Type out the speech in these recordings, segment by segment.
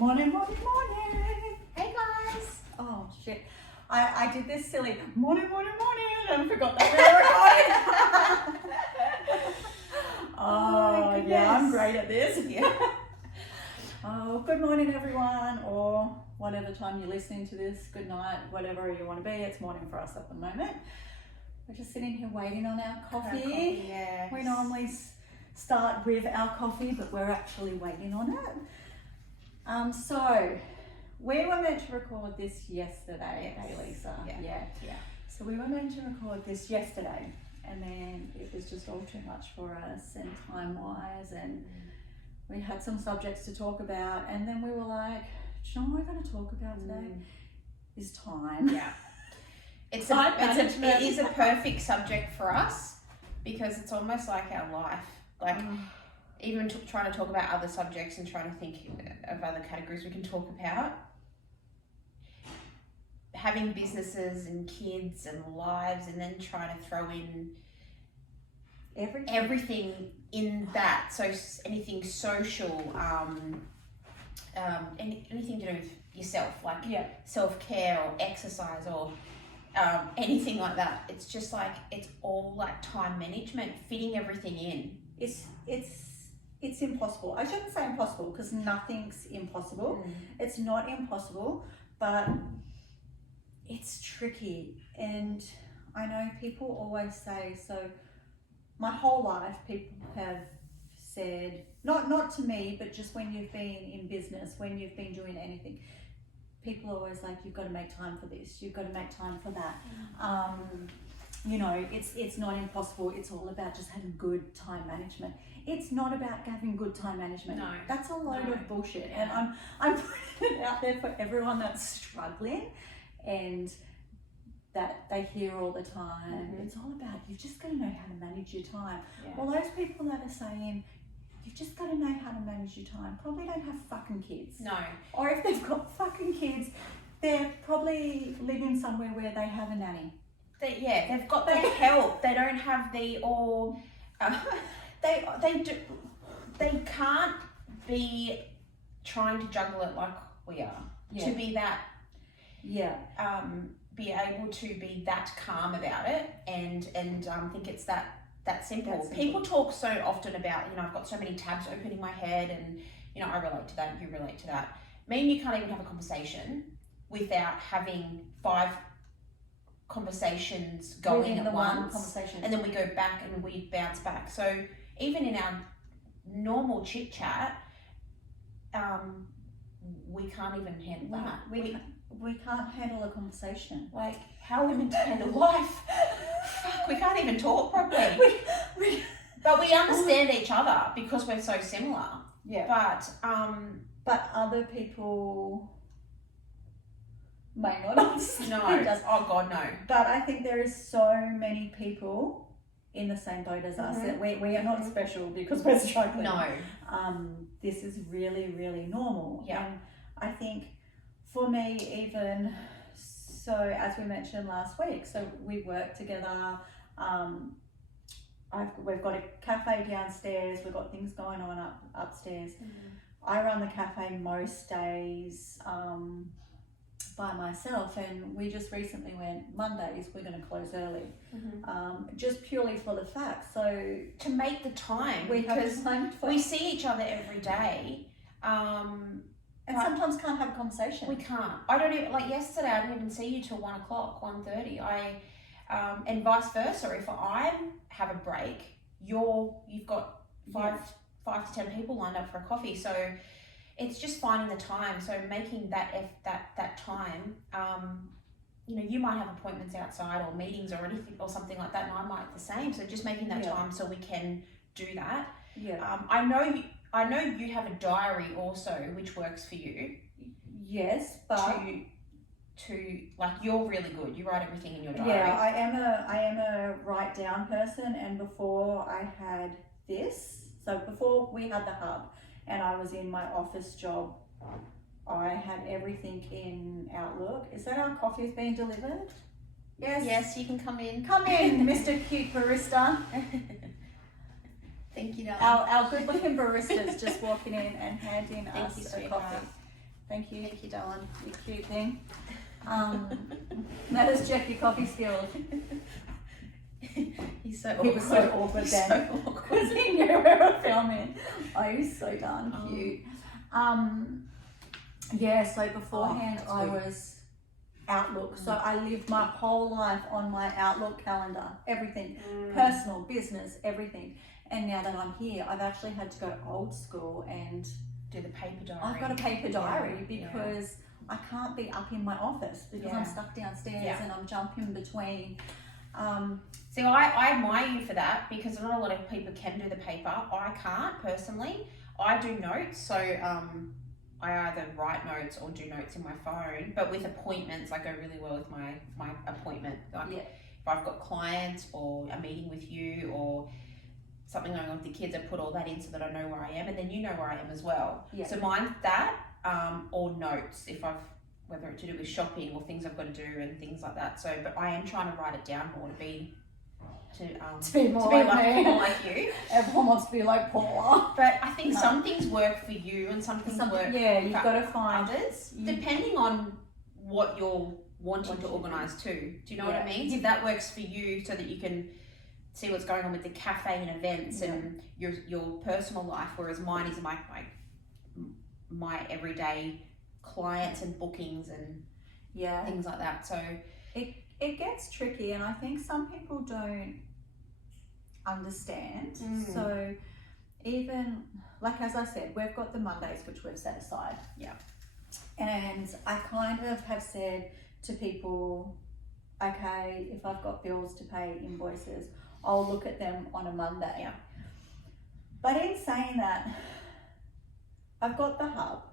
Morning, morning, morning. Hey guys. Oh shit. I did this silly morning, morning, morning and forgot that we were recording. Oh yeah, I'm great at this. Yeah. Oh, good morning everyone, or whatever time you're listening to this, good night, whatever you want to be. It's morning for us at the moment. We're just sitting here waiting on our coffee. Yes. We normally start with our coffee, but we're actually waiting on it. So we were meant to record this yesterday, Yes. hey Lisa? Yeah. So we were meant to record this yesterday, and then it was just all too much for us and time-wise, and we had some subjects to talk about, and then we were like, do you know what we're going to talk about today? Is time. Yeah. It is a perfect subject for us because it's almost like our life. Like even trying to talk about other subjects and trying to think of other categories we can talk about. Having businesses and kids and lives, and then trying to throw in everything in that. So anything social, anything to do with yourself, like self-care or exercise or anything like that. It's just like, it's all like time management, fitting everything in. It's impossible. I shouldn't say impossible because nothing's impossible. It's not impossible, but it's tricky. And I know people always say, so my whole life people have said, not to me, but just when you've been in business, when you've been doing anything, people are always like, you've got to make time for this, you've got to make time for that. You know, it's not impossible. It's all about just having good time management. It's not about having good time management. No. That's a load of bullshit. Yeah. And I'm putting it out there for everyone that's struggling and that they hear all the time. It's all about, you've just got to know how to manage your time. Yeah. Well, those people that are saying, you've just got to know how to manage your time, probably don't have fucking kids. No. Or if they've got fucking kids, they're probably living somewhere where they have a nanny. They've got the help. They don't have the they can't be trying to juggle it like we are. To be that be able to be that calm about it and think it's that simple. People talk so often about, I've got so many tabs open in my head and I relate to that, you relate to that. Me and you can't even have a conversation without having 5 conversations going at once, and then we go back and we bounce back. So even in our normal chit chat, we can't even handle that. We can't handle a conversation. Like, how are we meant to handle life? Fuck, we can't even talk properly. But we understand each other because we're so similar. Yeah. But other people may not understand. No. Oh God, no. But I think there is so many people in the same boat as us that we are not special because we're struggling. No. This is really, really normal. Yeah. And I think for me, even so, as we mentioned last week, so we work together. We've got a cafe downstairs. We've got things going on upstairs. I run the cafe most days by myself, and we just recently went, Mondays we're going to close early, just purely for the fact. So to make the time, because we see each other every day. And sometimes can't have a conversation. We can't. I don't even, like yesterday, I didn't even see you till 1 o'clock, 1:30. And vice versa. If I have a break, you've got five to 10 people lined up for a coffee. So it's just finding the time. So making that time. You might have appointments outside or meetings or anything or something like that, and I might the same. So just making that time so we can do that. Yeah. I know you have a diary also, which works for you. Yes, but to like, you're really good. You write everything in your diary. Yeah, I am a write down person, and before I had this, so before we had the hub, and I was in my office job, I had everything in Outlook. Is that our coffee's being delivered? Yes. Yes, you can come in. Come in, Mr. Cute Barista. Thank you, darling. Our good looking barista's just walking in and handing us a coffee. Thank you. Thank you, darling. You cute thing. Let us check your coffee skills. He's so He awkward. was so awkward He's then. so awkward. Because he knew we were filming. Oh, he's so darn cute. Yeah, so beforehand that's I good. was Outlook. So I lived my whole life on my Outlook calendar. Everything. Personal, business, everything. And now that I'm here, I've actually had to go old school and Do the paper diary. I've got a paper diary Yeah. because I can't be up in my office because I'm Yeah. stuck downstairs Yeah. and I'm jumping between. See, I admire you for that because not a lot of people can do the paper. I can't personally. I do notes, so I either write notes or do notes in my phone. But with appointments, I go really well with my appointment. Like if I've got clients or a meeting with you or something going on with the kids, I put all that in so that I know where I am, and then you know where I am as well. Yeah. So mine's that, or notes if I've whether it's to do with shopping or things I've got to do and things like that. So, but I am trying to write it down more to be more like you. Everyone wants to be like Paula. But I think some things work for you and some things work you've for got to find others, depending on what you're wanting to organise too. Do you know what I mean? If that works for you so that you can see what's going on with the cafe and events and your personal life, whereas mine is my everyday clients and bookings and things like that. So it gets tricky, and I think some people don't understand. So even like as I said, we've got the Mondays which we've set aside. Yeah. And I kind of have said to people, okay, if I've got bills to pay, invoices, I'll look at them on a Monday. Yeah. But in saying that, I've got the hub.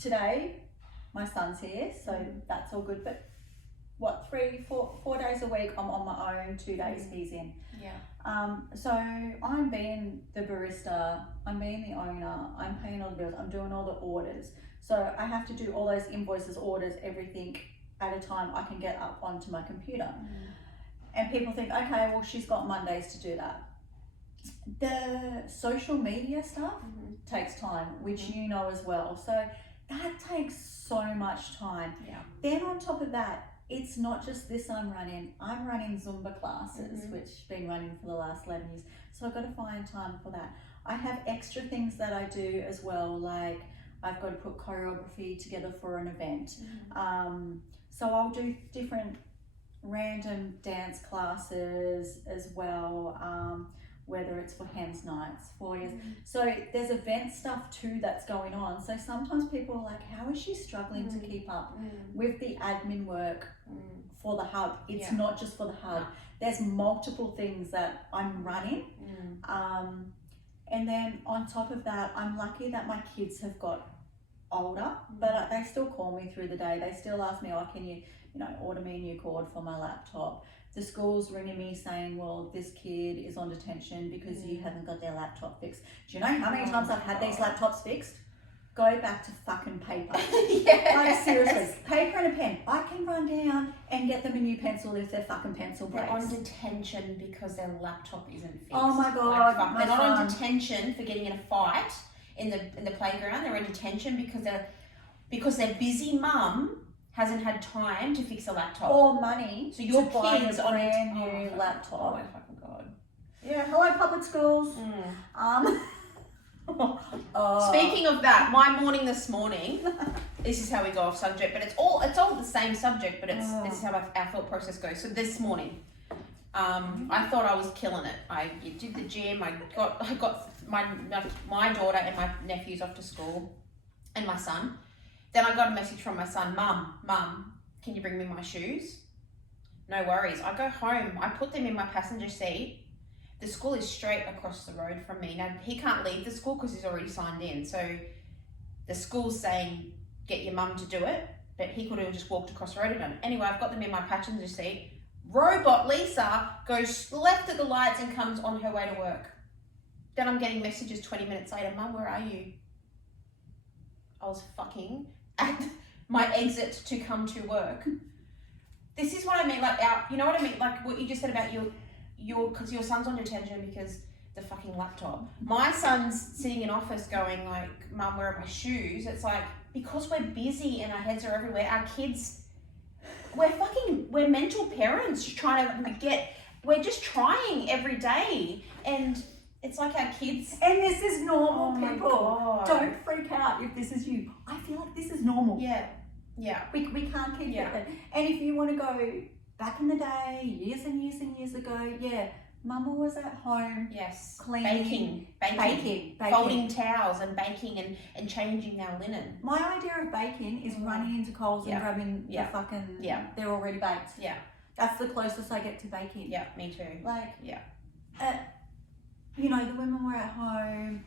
Today, my son's here, so that's all good. But what, 4 days a week, I'm on my own. 2 days he's in. Yeah. So I'm being the barista, I'm being the owner, I'm paying all the bills, I'm doing all the orders. So I have to do all those invoices, orders, everything at a time I can get up onto my computer. And people think, okay, well, she's got Mondays to do that. The social media stuff takes time, which you know as well. So that takes so much time. Yeah. Then on top of that, it's not just this I'm running Zumba classes, which I've been running for the last 11 years. So I've got to find time for that. I have extra things that I do as well, like I've got to put choreography together for an event. So I'll do different random dance classes as well, whether it's for hens nights, 4 years. So there's event stuff too that's going on. So sometimes people are like, how is she struggling to keep up with the admin work for the hub? It's not just for the hub. No. There's multiple things that I'm running. And then on top of that, I'm lucky that my kids have got older, but they still call me through the day. They still ask me, oh, can you order me a new cord for my laptop? The school's ringing me saying, well, this kid is on detention because you haven't got their laptop fixed. Do you know how many times I've had these laptops fixed? Go back to fucking paper. Like seriously, paper and a pen. I can run down and get them a new pencil if their fucking pencil breaks. They're on detention because their laptop isn't fixed. Oh my God. They're not on detention for getting in a fight in the playground. They're in detention because their busy mum hasn't had time to fix a laptop or money. So your buy kids a brand new laptop. Oh my fucking God. Yeah. Hello, public schools. Speaking of that, my morning this morning. This is how we go off subject, but it's all the same subject, but this is how our thought process goes. So this morning, I thought I was killing it. I did the gym. I got my daughter and my nephews off to school, and my son. Then I got a message from my son, Mum, can you bring me my shoes? No worries. I go home. I put them in my passenger seat. The school is straight across the road from me. Now, he can't leave the school because he's already signed in. So the school's saying, get your mum to do it. But he could have just walked across the road and done it. Anyway, I've got them in my passenger seat. Robot Lisa goes left at the lights and comes on her way to work. Then I'm getting messages 20 minutes later. Mum, where are you? I was fucking at my exit to come to work. This is what I mean, like you know what I mean, like what you just said about your because your son's on detention because the fucking laptop. My son's sitting in office going like, Mum, where are my shoes? It's like, because we're busy and our heads are everywhere, our kids, we're mental parents trying to we're just trying every day. And it's like our kids. And this is normal, Oh people. God. Don't freak out if this is you. I feel like this is normal. Yeah. Yeah. We can't keep it. And if you want to go back in the day, years and years and years ago, yeah, Mama was at home. Yes. Cleaning. Baking. Folding towels and baking and changing our linen. My idea of baking is running into Coles and grabbing the fucking, they're already baked. Yeah. That's the closest I get to baking. Yeah, me too. Like, yeah. You know, the women were at home.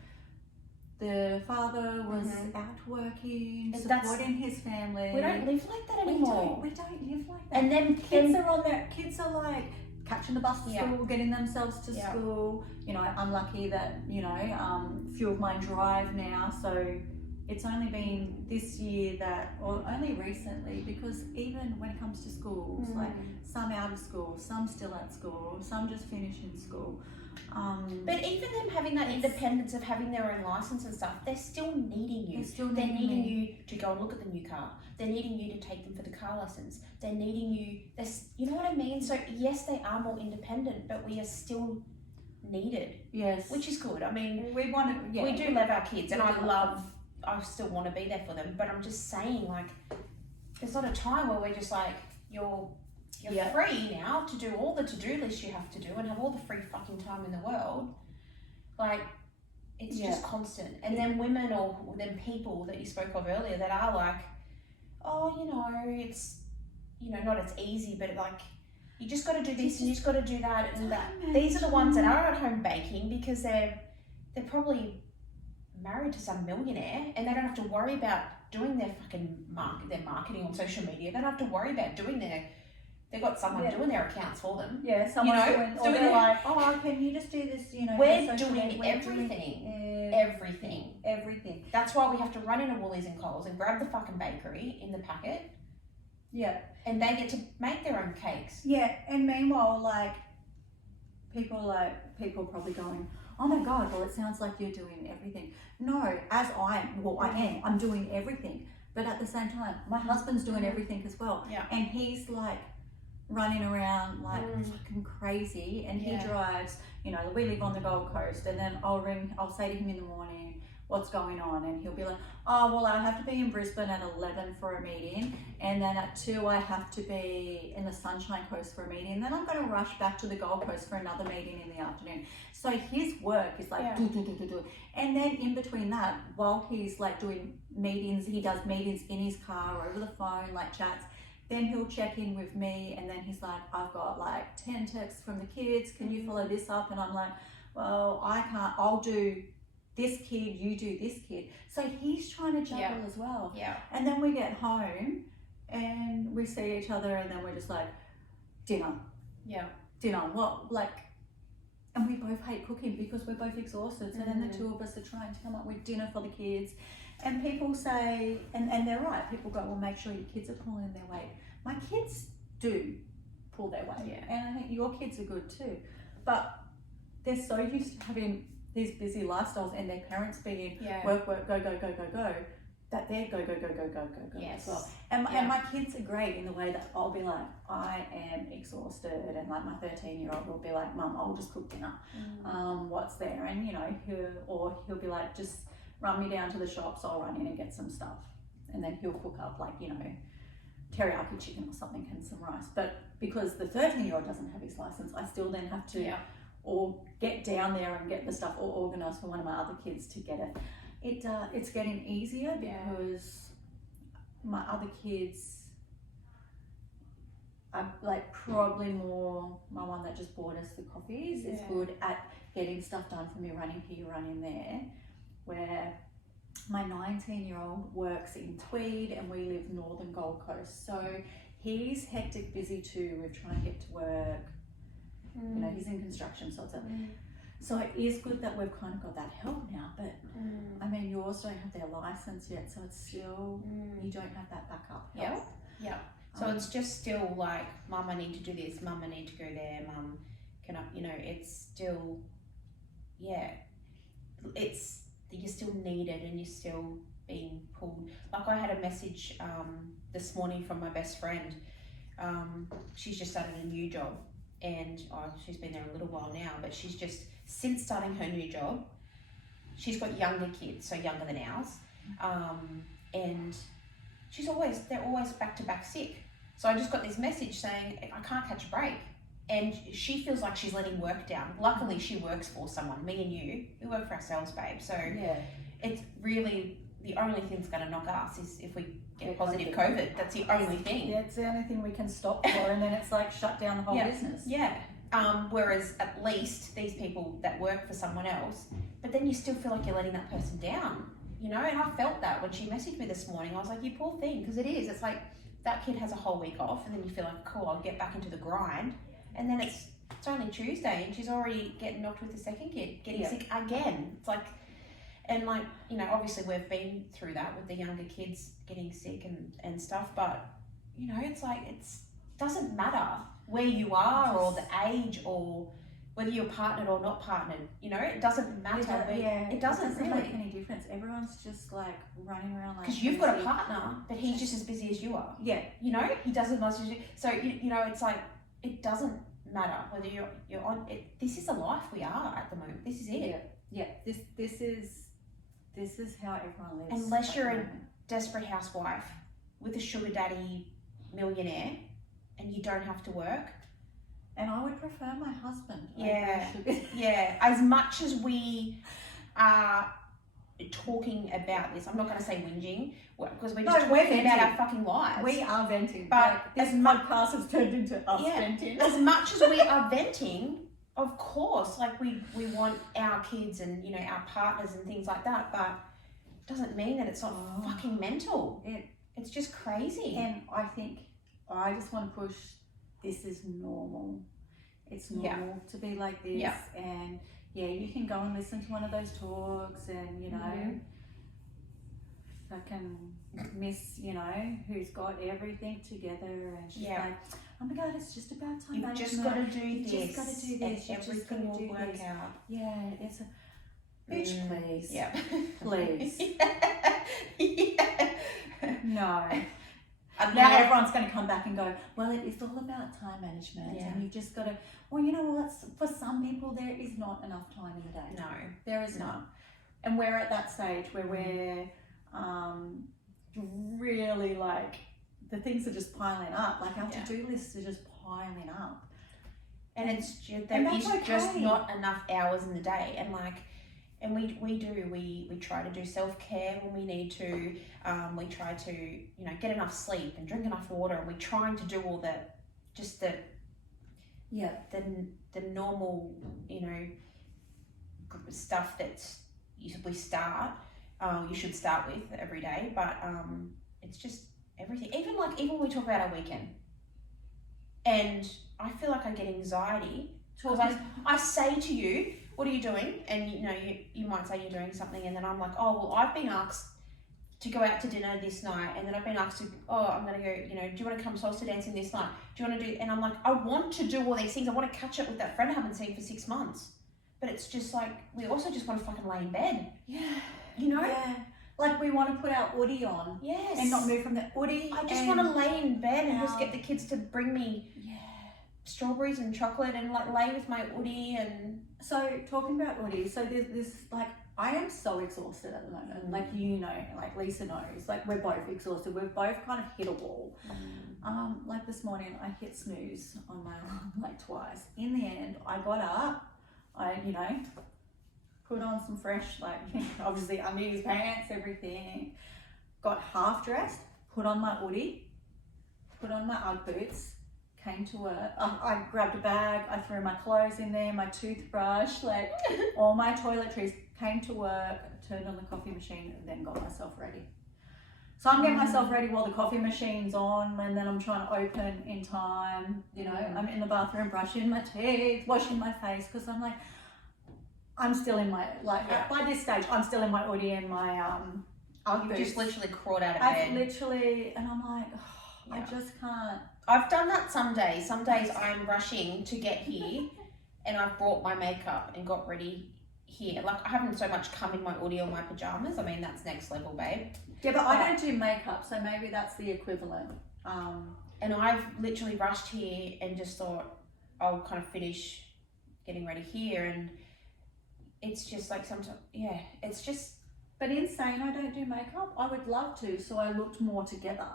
The father was out working, supporting his family. We don't live like that anymore. We don't live like that. And then kids are like catching the bus to school, getting themselves to school. You know, I'm lucky that, you know, few of mine drive now, so it's only been this year that, or only recently, because even when it comes to schools, like some out of school, some still at school, some just finishing school. But even them having that independence of having their own license and stuff, they're still needing you. They're needing you to go and look at the new car. They're needing you to take them for the car lessons. They're needing you. You know what I mean? So yes, they are more independent, but we are still needed. Yes, which is good. I mean, we want to. We do love our kids, and I still want to be there for them. But I'm just saying, like, there's not a time where we're just like, you're free now to do all the to-do lists you have to do and have all the free fucking time in the world. Like, it's just constant. And then women or then people that you spoke of earlier that are like, oh, you know, it's, you know, not as easy, but like, you just got to do this and you just got to do that and that. These are the ones that are at home baking because they're probably married to some millionaire and they don't have to worry about doing their fucking marketing on social media. They don't have to worry about doing they've got someone doing their accounts for them. Yeah, someone's doing they're like, oh, can you just do this, you know? We're doing everything. Everything. That's why we have to run into Woolies and Coles and grab the fucking bakery in the packet. Yeah. And they get to make their own cakes. Yeah, and meanwhile, like, people probably going, oh my God, well, it sounds like you're doing everything. No, I am. I'm doing everything. But at the same time, my husband's doing everything as well. Yeah. And he's like running around like fucking crazy. And he drives, you know, we live on the Gold Coast. And then I'll say to him in the morning, what's going on? And he'll be like, oh, well, I have to be in Brisbane at 11 for a meeting. And then at 2, I have to be in the Sunshine Coast for a meeting. And then I'm going to rush back to the Gold Coast for another meeting in the afternoon. So his work is like do. And then in between that, while he's like doing meetings, he does meetings in his car or over the phone, like chats. Then he'll check in with me and then he's like, I've got like 10 texts from the kids. Can you follow this up? And I'm like, well, I can't. I'll do this kid, you do this kid. So he's trying to juggle as well. Yeah. And then we get home and we see each other and then we're just like, dinner. Yeah. Dinner. What, like, and we both hate cooking because we're both exhausted. So then the two of us are trying to come up with dinner for the kids. And people say, and they're right, people go, well, make sure your kids are pulling their weight. My kids do pull their weight. Yeah. And I think your kids are good too. But they're so used to having these busy lifestyles and their parents being work, go, that they're go as well. And my kids are great in the way that I'll be like, I am exhausted, and like my 13-year-old will be like, Mum, I'll just cook dinner. What's there? And you know, he'll be like, just run me down to the shops, I'll run in and get some stuff. And then he'll cook up like, you know, teriyaki chicken or something and some rice. But because the 13-year-old doesn't have his license, I still then have to or get down there and get the stuff or organise for one of my other kids to get it. It's getting easier because my other kids are like probably more, my one that just bought us the coffees is good at getting stuff done for me, running here, running there, where my 19-year-old works in Tweed and we live northern Gold Coast. So he's hectic busy too with trying to get to work. You know, he's in construction, so so it is good that we've kind of got that help now, but I mean, yours don't have their license yet, so it's still, you don't have that backup help. Yeah. So it's just still like, Mum, I need to do this, Mum, I need to go there, Mum, can I, you know, it's still, it's you're still needed and you're still being pulled. Like I had a message this morning from my best friend. She's just started a new job, and she's been there a little while now, but she's just, since starting her new job, she's got younger kids, so younger than ours, and they're always back to back sick. So I just got this message saying I can't catch a break, and she feels like she's letting work down. Luckily she works for someone, me and you, we work for ourselves, babe, so it's really the only thing that's going to knock us is if we get positive COVID. That's the only thing. Yeah, it's the only thing we can stop for, and then it's like shut down the whole business. Yeah. Whereas at least these people that work for someone else, but then you still feel like you're letting that person down, you know? And I felt that when she messaged me this morning. I was like, you poor thing, because it is. It's like that kid has a whole week off, and then you feel like, cool, I'll get back into the grind. And then it's only Tuesday, and she's already getting knocked with the second kid, getting sick again. It's like, and like, you know, obviously we've been through that with the younger kids getting sick and stuff, but you know, it's like, doesn't matter where you are or the age or whether you're partnered or not partnered, you know, it doesn't matter. It doesn't really make any difference. Everyone's just like running around like, because you've got a partner, but he's just as busy as you are. Yeah. You know, he does as much as you. So, you know, it's like, it doesn't matter whether you're on it. This is the life we are at the moment. This is it. Yeah. This is how everyone lives. Unless you're a desperate housewife with a sugar daddy millionaire and you don't have to work. And I would prefer my husband. Yeah. As much as we are talking about this, I'm not going to say whinging, because we're just talking about our fucking lives. We are venting. But like, this podcast has turned into us venting. As much as we are venting, of course, like we want our kids and, you know, our partners and things like that, but it doesn't mean that it's not fucking mental. It's just crazy. And I think I just want to push, this is normal. It's normal to be like this. And you can go and listen to one of those talks and, you know, fucking miss, you know, who's got everything together, and she's like, oh my God, it's just about time management. You've just got to do this. Just got to do this. And everything will work out. Yeah, it's a bitch, please. Yeah. Please. Yeah. No. Now everyone's going to come back and go, well, it is all about time management, and you've just got to, well, you know what, for some people there is not enough time in the day. No. There is not. And we're at that stage where we're really like, the things are just piling up. Like our to-do lists are just piling up. And it's just, there is just not enough hours in the day. And like, and we try to do self-care when we need to. We try to, you know, get enough sleep and drink enough water, and we're trying to do all the normal, you know, stuff that we start. You should start with every day, but it's just everything. Even when we talk about our weekend, and I feel like I get anxiety because I say to you, what are you doing? And you know, you might say you're doing something, and then I'm like, oh, well, I've been asked to go out to dinner this night, and then I've been asked to, I'm going to go, you know, do you want to come salsa dancing this night? Do you want to do, and I'm like, I want to do all these things. I want to catch up with that friend I haven't seen for 6 months. But it's just like, we also just want to fucking lay in bed. Yeah. You know? Yeah. Like we want to put our Woody on. Yes. And not move from the Woody. I just want to lay in bed and just get the kids to bring me strawberries and chocolate and like lay with my Woody. And so talking about Woody, so there's this like, I am so exhausted at the moment. Like, you know, like Lisa knows, like we're both exhausted. We've both kind of hit a wall. Like this morning I hit snooze on my alarm like twice. In the end, I got up, you know, put on some fresh, like, obviously undies, pants, everything. Got half dressed, put on my Woody, put on my Ugg boots, came to work. I grabbed a bag, I threw my clothes in there, my toothbrush, like all my toiletries, came to work, turned on the coffee machine, and then got myself ready. So I'm getting myself ready while the coffee machine's on, and then I'm trying to open in time. You know, I'm in the bathroom brushing my teeth, washing my face, because I'm like, I'm still in my, like, by this stage, I'm still in my Woody and my Ugg boots. You've just literally crawled out of I've bed. literally, and I'm like, I just can't. I've done that some days. Some days I'm rushing to get here and I've brought my makeup and got ready here. Like, I haven't so much come in my hoodie or my pajamas. I mean, that's next level, babe. Yeah, but I don't do makeup, so maybe that's the equivalent. And I've literally rushed here and just thought I'll kind of finish getting ready here, and it's just like sometimes, yeah, it's just. But in saying I don't do makeup, I would love to, so I looked more together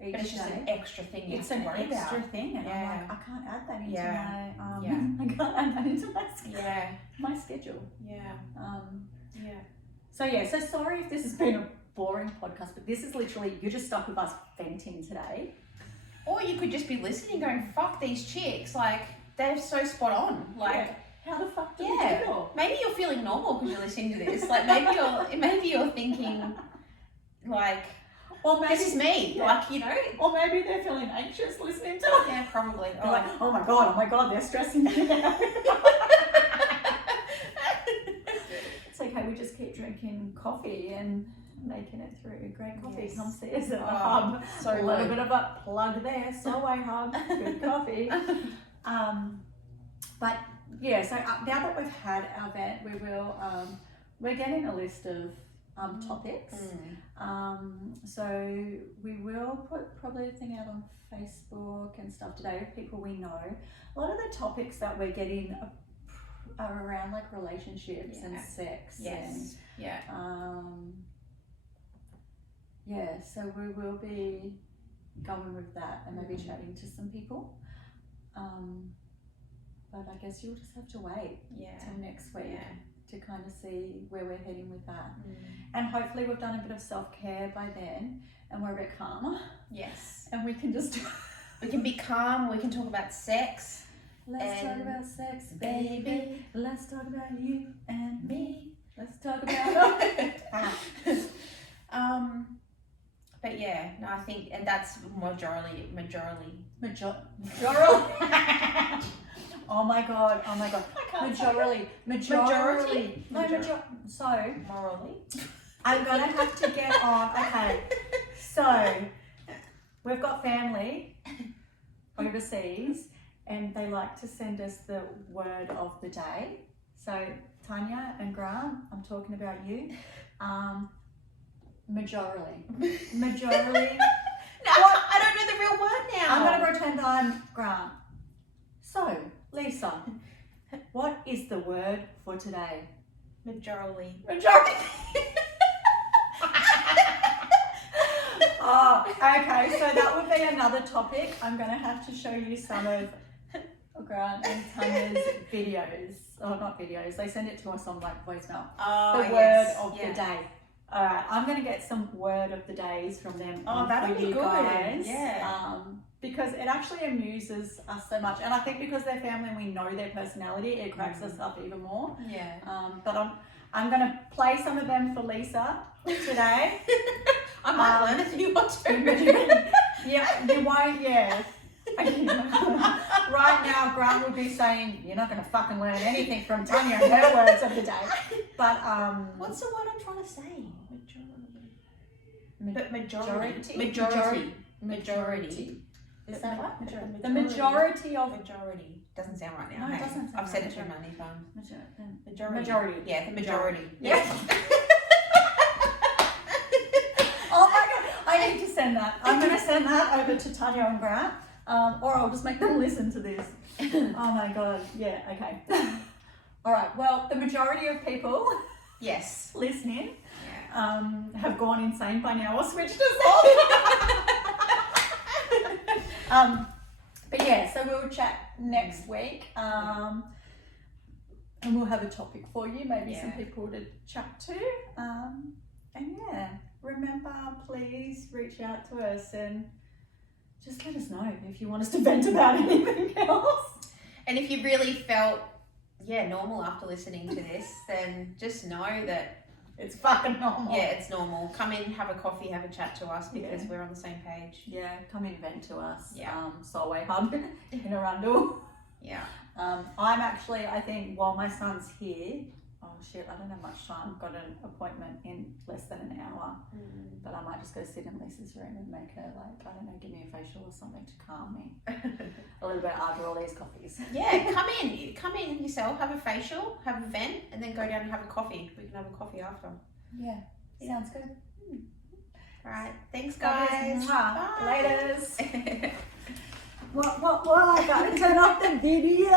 each But it's just day. an extra thing you It's have an to worry extra about. thing, and Yeah. I'm like, I can't add that into Yeah. my Yeah. I can't add that into my Yeah. my schedule. Yeah. Yeah. So yeah, so sorry if this has been a boring podcast, but this is literally, you're just stuck with us venting today. Or you could just be listening going, fuck these chicks, like, they're so spot on. Like, Yeah. How the fuck do we yeah, do it all? maybe you're feeling normal because you're listening to this. Like, maybe you're thinking, like, Or maybe, this is me. Yeah. Like, you know. or maybe they're feeling anxious listening to it. Yeah, probably. They're like, oh my god, they're stressing me out. It's okay, we just keep drinking coffee and making it through. Great coffee. Yes. Come see us at the Oh, hub. so a little good. bit of a plug there. Solway Hub, good coffee. But yeah, so now that we've had our event, we will. We're getting a list of topics. So we will put probably a thing out on Facebook and stuff today of people we know. A lot of the topics that we're getting are around like relationships and sex. Yes. Yeah. And, yeah, so we will be going with that and maybe chatting to some people. But I guess you'll just have to wait till next week to kind of see where we're heading with that. And hopefully we've done a bit of self-care by then and we're a bit calmer. Yes. And we can just... We can be calm, we can talk about sex. Let's talk about sex, baby. Let's talk about you and me. Let's talk about But yeah, no, I think, and that's majority. Oh my god. Majority. So, Morally. I'm gonna have to get on. Okay. So, we've got family overseas and they like to send us the word of the day. So, Tanya and Grant, I'm talking about you. Majority. No, I don't know the real word now. I'm going to pretend I'm Grant. So, Lisa, what is the word for today? Majority. Oh, okay. So that would be another topic. I'm going to have to show you some of Grant and Tanya's videos. Oh, not videos. They send it to us on like voicemail. Oh, The word of the day. All right, I'm going to get some word of the days from them that'd for be you good. guys. Yeah. Because it actually amuses us so much. And I think because they're family and we know their personality, it cracks us up even more. Yeah. But I'm going to play some of them for Lisa today. I might learn if you want to. Yeah, you won't, yeah. Right now, Grant would be saying, you're not going to fucking learn anything from Tanya and her words of the day. But, what's the word I'm trying to say? Majority. Is that right? Majority. The majority of... Majority. Doesn't sound right now. No, it hey? doesn't sound I've said right. it too many times. Majority. Yeah, the majority. Yeah. Oh my god, I need to send that. I'm going to send that over to Tanya and Grant, or I'll just make them listen to this. Oh my god, yeah, okay. All right, well, the majority of people Yes. listening Yeah. have gone insane by now or switched us off. But yeah, so we'll chat next week. And we'll have a topic for you, maybe some people to chat to. And yeah, remember, please reach out to us and just let us know if you want us to vent about anything else. And if you really felt, normal after listening to this, then just know that, It's fucking normal. yeah, it's normal. Come in, have a coffee, have a chat to us because we're on the same page. Yeah, come in, vent to us. Yeah. Solway Hub in Arundel. Yeah. I'm actually, I think, while my son's here, oh shit, I don't have much time. I've got an appointment in less than an hour. But I might just go sit in Lisa's room and make her, like, I don't know, give me a facial or something to calm me a little bit after all these coffees. Yeah, come in yourself, have a facial, have a vent, and then go down and have a coffee. We can have a coffee after. Yeah, sounds good. All right, thanks guys. Bye. Bye. Laters. What, I gotta turn off the video.